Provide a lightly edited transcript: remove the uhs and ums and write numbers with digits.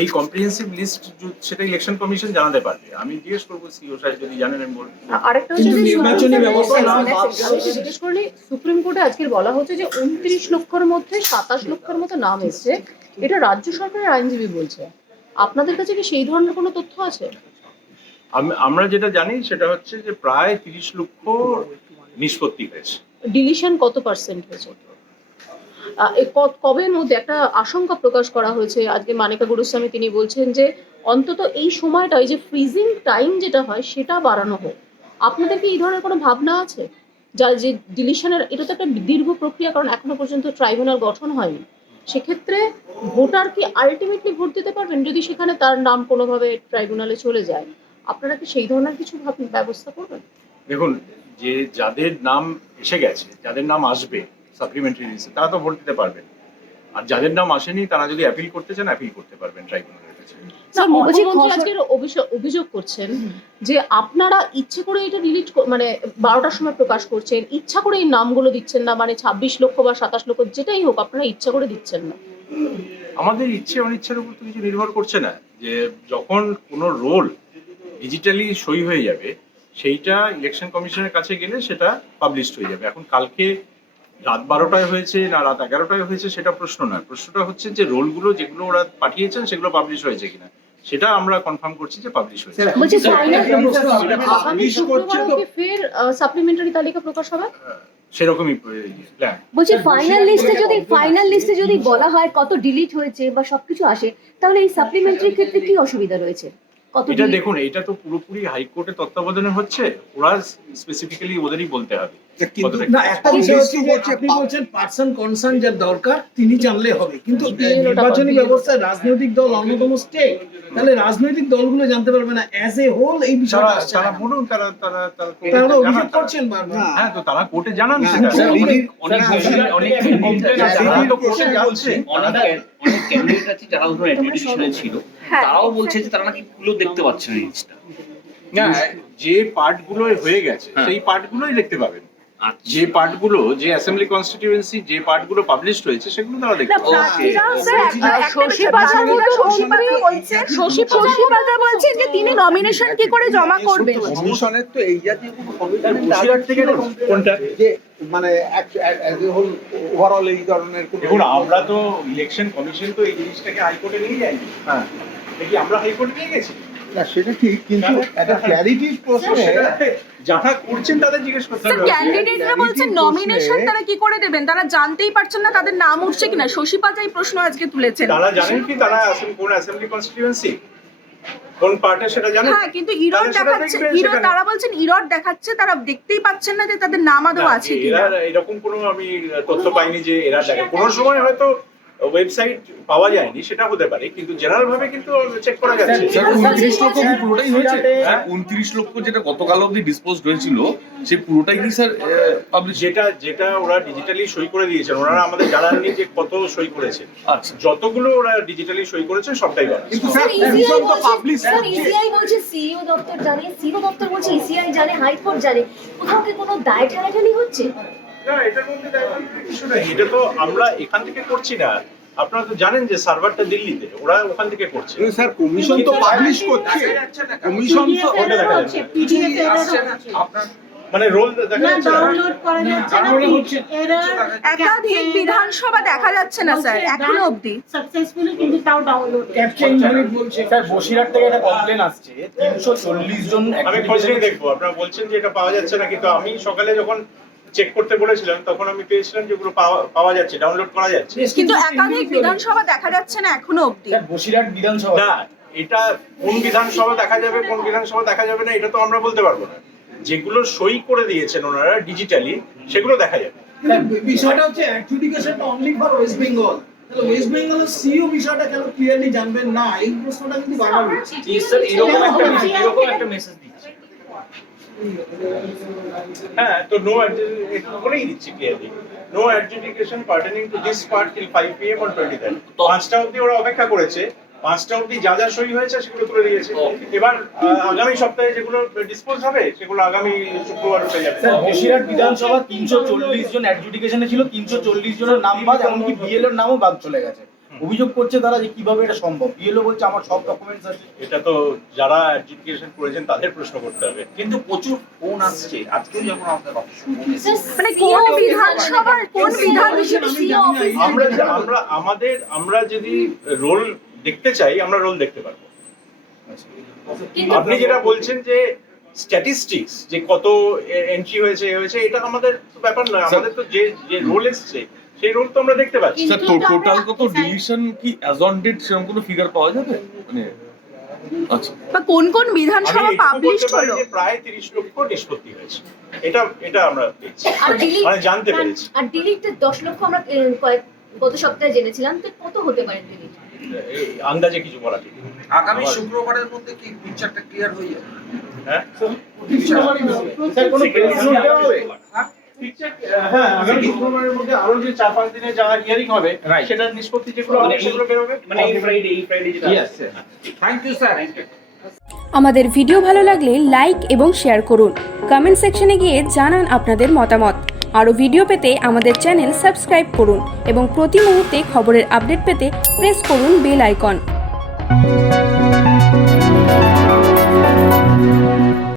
এই comprehensive list সেটা election commission জানাতে পারবে। আমি জিজ্ঞেস করবো সিও সাহেব যদি জানেন আমি বলবো। আরেকটা হচ্ছে যে নির্বাচনী ব্যবস্থা জিজ্ঞেস করলে সুপ্রিম কোর্টে আজকে বলা হচ্ছে যে 29 লক্ষের মধ্যে 27 লক্ষের মতো নাম এসছে, এটা রাজ্য সরকারের আইনজীবী বলছে। আপনাদের কাছে কি সেই ধরনের কোনো তথ্য আছে? আমরা যেটা জানি সেটা হচ্ছে যে প্রায় 30 লক্ষ নিষ্পত্তি হয়েছে। ডিলিশন কত পার্সেন্ট হয়েছে? কবের মধ্যে একটা আশঙ্কা প্রকাশ করা হয়েছে আজকে মানিকা গুরুস্বামী, তিনি বলছেন যে অন্তত এই সময়টা, এই যে ফ্রিজিং টাইম যেটা হয় সেটা বাড়ানো হোক। আপনাদের কি এই ধরনের কোনো ভাবনা আছে? যা যে ডিলিশনের, এটা তো একটা দীর্ঘ প্রক্রিয়া, কারণ এখনো পর্যন্ত ট্রাইব্যুনাল গঠন হয়নি। সেক্ষেত্রে ভোটার কি আলটিমেটলি ভোট দিতে পারবেন যদি সেখানে তার নাম কোনোভাবে ট্রাইব্যুনালে চলে যায়? আপনারা কি সেই ধরনের কিছু ব্যবস্থা করবেন? দেখুন, যে যাদের নাম এসে গেছে, যাদের নাম আসবে সাপ্লিমেন্টারি লিস্টে, তারা তো ভোট দিতে পারবেন। আর যাদের নাম আসেনি তারা যদি অ্যাপিল করতে চান অ্যাপিল করতে পারবেন ট্রাইব্যুনালের কাছে। মুখ্যমন্ত্রী আজকের অভিযোগ করছেন যে আপনারা ইচ্ছে করে এটা ডিলিট, মানে 12টার সময় প্রকাশ করছেন, ইচ্ছা করে এই নামগুলো দিচ্ছেন না, মানে 26 লক্ষ বা 27 লক্ষ যেটাই হোক আপনারা ইচ্ছা করে দিচ্ছেন না। আমাদের ইচ্ছে অনিচ্ছার উপর তো কিছু নির্ভর করছে না। যে যখন কোনো রোল ডিজিটালি সই হয়ে যাবে সেইটা ইলেকশন কমিশনের কাছে গেলে সেটা পাবলিশড হয়ে যাবে। এখন কালকে রাত 12টায় হয়েছে না রাত 11টায় হয়েছে সেটা প্রশ্ন নয়। প্রশ্নটা হচ্ছে যে রোলগুলো যেগুলো ওরা পাঠিয়েছেন সেগুলো পাবলিশ হয়েছে কিনা, সেটা আমরা কনফার্ম করছি যে পাবলিশ হয়েছে। বলছি ফের সাপ্লিমেন্টারি তালিকা প্রকাশ হবে সেরকমই প্ল্যান। বলছি ফাইনাল লিস্টে যদি বলা হয় কত ডিলিট হয়েছে বা সবকিছু আসে, তাহলে এই সাপ্লিমেন্টারি ক্ষেত্রে কি অসুবিধা রয়েছে? এটা দেখুন, এটা তো পুরোপুরি হাইকোর্টের তত্ত্বাবধানে হচ্ছে, ওরা স্পেসিফিক্যালি ওদেরই বলতে হবে। কিন্তু না, একটা বিষয় হচ্ছে যে আপনি বলছেন পার্সন কনসার্ন যার দরকার তিনি জানলে হবে, কিন্তু নির্বাচনী ব্যবস্থায় রাজনৈতিক দল অন্যতম স্টেক, তাহলে রাজনৈতিক দলগুলো জানতে পারবে না অ্যাজ এ হোল এই বিষয়টা আসছে। তারা বলুন, তারা অভিযোগ করছেন বারবার। হ্যাঁ, তো তারা কোর্টে জানান সেটা। অনেক ক্যান্ডিডেট আছে যারা ধরুন অ্যাডমিশনে ছিল, তারাও বলছে যে তারা নাকি পুরো দেখতে পাচ্ছে না জিনিসটা। না, যে পার্টগুলো হয়ে গেছে সেই পার্টগুলোই দেখতে পাবেন। যে পার্টগুলো, যে অ্যাসেম্বলি কনস্টিটিউয়েন্সি যে পার্টগুলো পাবলিশড হয়েছে সেগুলো তারা দেখতে পাবেন। বলছেন যে তিনি নমিনেশন কি করে জমা করবেন? কমিশনের তো এই জাতীয় কোনটা যে মানে ওভারঅল এই ধরনের দেখুন, আমরা তো ইলেকশন কমিশন তো এই জিনিসটাকে হাইকোর্টে নিয়ে যায়নি। হ্যাঁ, দেখি আমরা হাইকোর্টে নিয়ে গেছি না, সেটা ঠিক, কিন্তু একটা ক্ল্যারিটির প্রশ্নে যারা করছেন তাদের জিজ্ঞেস করতে হবে। ক্যান্ডিডেটরা বলছেন নমিনেশন তারা কি করে দেবেন, তারা জানতেই পারছেন না তাদের নাম উঠছে কিনা। শশী পাজাই প্রশ্ন আজকে তুলেছেন, তারা জানেন কি তারা কোন অ্যাসেম্বলি কনস্টিটিউয়েন্সি কোন পার্টে সেটা জানেন? হ্যাঁ, কিন্তু ইরর দেখাচ্ছে, তারা বলছেন ইরর দেখাচ্ছে, তারা দেখতেই পাচ্ছেন না যে তাদের নাম আদৌ আছে কিনা। এরকম কোনো আমি তথ্য পাইনি যে এরা দেখে। কোনো সময় হয়তো ওয়েবসাইট পাওয়া যায়নি, সেটা হতে পারে, কিন্তু জেনারেল ভাবে কিন্তু চেক করা যাচ্ছে। 29 লক্ষ কি পুরোটাই হয়েছে? 29 লক্ষ যেটা গতকাল অবধি ডিসপোজড হয়েছিল সেই পুরোটাই কি স্যার পাবলিশ? যেটা ওরা ডিজিটালি সই করে দিয়েছেন, ওনারা আমাদের জানাননি যে কত সই করেছে। আচ্ছা, যতগুলো ওরা ডিজিটালি সই করেছে সবটাই বলে। কিন্তু স্যার ইসিআই বলছে সিইও দপ্তর জানে, সিইও দপ্তর বলছে ইসিআই জানে, হাইকোর্ট জানে, কোথাও কি কোনো দায় ঠেলাঠেলি হচ্ছে? না, এটার মধ্যে কিছু নাই। এটা তো আমরা এখান থেকে করছি না। আপনারা তো জানেন যে সার্ভারটা দিল্লিতে, ওরা ওখান থেকে করছে। স্যার কমিশন তো পাবলিশ করছে, কমিশন তো ওটা দেখা যাচ্ছে আপনার মানে রোল দেখা যাচ্ছে ডাউনলোড করা যাচ্ছে না, একাধিক বিধানসভা দেখা যাচ্ছে না স্যার এখনো অবধি সাকসেসফুলি, কিন্তু তাও ডাউনলোড ক্যাপচার ইনভ্যালিড বলছে। স্যার বসিরহাট থেকে একটা কমপ্লেন আসছে 340 জন। আমি খোঁজ নিয়ে দেখবো। আপনারা বলছেন যে এটা পাওয়া যাচ্ছে না, কিন্তু আমি সকালে যখন চেক করতে বলেছিলাম তখন আমি পেয়েছিলাম যেগুলো পাওয়া যাচ্ছে, ডাউনলোড করা যাচ্ছে, কিন্তু একাধিক বিধানসভা দেখা যাচ্ছে না এখনো অবধি। স্যার বসিরহাট বিধানসভা না, এটা কোন বিধানসভা দেখা যাবে কোন বিধানসভা দেখা যাবে না এটা তো আমরা বলতে পারবো না। যেগুলো সই করে দিয়েছেন ওনারা ডিজিটালি সেগুলো দেখা যাবে। বিষয়টা হচ্ছে অ্যাডজুডিকেশনটা অনলি ফর ওয়েস্ট বেঙ্গল, তাহলে ওয়েস্ট বেঙ্গলের সিইও বিষয়টা কেন ক্লিয়ারলি জানবেন না, এই প্রশ্নটা কিন্তু বারবার উঠছে। স্যার এরকম একটা মেসেজ দিচ্ছে। হ্যাঁ, তো নো এটা বলেই দিচ্ছি clearly, no adjudication pertaining to this part till 5 PM on 23rd। 5টা অবধি ওরা অপেক্ষা করেছে, 5টা অবধি যা যা সই হয়েছে সেগুলো তুলে দিয়েছে। এবার আগামী সপ্তাহে যেগুলো ডিসপোজ হবে সেগুলো আগামী শুক্রবার উঠে যাবে। স্যার বসিরহাট বিধানসভা 340 জন অ্যাডজুডিকেশনে ছিল, 340 জনের নাম বাদ, এমনকি বিএলওর নামও বাদ চলে গেছে। অভিযোগ করছে তারা যে কিভাবে এটা সম্ভব। বিএলও বলছে আমার সব ডকুমেন্টস আছে। এটা তো যারা অ্যাডজুডিকেশন করেছেন তাদের প্রশ্ন করতে হবে। কিন্তু প্রচুর ফোন আসছে আজকেও যখন আমাদের অফিসে মানে কোন বিধানসভার কোন আমরা যদি রোল দেখতে চাই আমরা রোল দেখতে পারবো। আপনি যেটা বলছেন যে স্ট্যাটিস্টিক্স যে কত এন্ট্রি হয়েছে এটা আমাদের ব্যাপার নয়, আমাদের তো যে রোল এসছে সেই রোল তো আমরা দেখতে পাচ্ছি। স্যার টোটাল কত ডিলিশন কি অ্যাজ অন ডেট সেরকম কোনো ফিগার পাওয়া যাবে মানে? আচ্ছা, বা কোন কোন বিধানসভা পাবলিশড হলো? প্রায় 30 লক্ষ নিষ্পত্তি হয়েছে, এটা আমরা পেয়েছি, আর ডিলিট মানে জানতে পেরেছি। আর ডিলিটের 10 লক্ষ আমরা গত সপ্তাহে জেনেছিলাম, তো কত হতে পারে ডিলিট? এই আন্দাজে কিছু বলা ঠিক নেই। আগামী শুক্রবারের মধ্যে কি পিকচারটা ক্লিয়ার হয়ে যাবে? হ্যাঁ স্যার কোনো প্রেস নোট দেওয়া হবে? হ্যাঁ, আগামী শুক্রবারের মধ্যে আরো যে 4-5 দিনের যা হিয়ারিং হবে সেটার নিষ্পত্তি যেগুলো হবে সেগুলো বেরোবে। মানে এই ফ্রাইডে যেটা থ্যাংক ইউ স্যার। আমাদের ভিডিও ভালো লাগলে লাইক এবং শেয়ার করুন। কমেন্ট সেকশনে গিয়ে জানান আপনাদের মতামত। আরও ভিডিও পেতে আমাদের চ্যানেল সাবস্ক্রাইব করুন এবং প্রতি মুহূর্তে খবরের আপডেট পেতে প্রেস করুন বেল আইকন।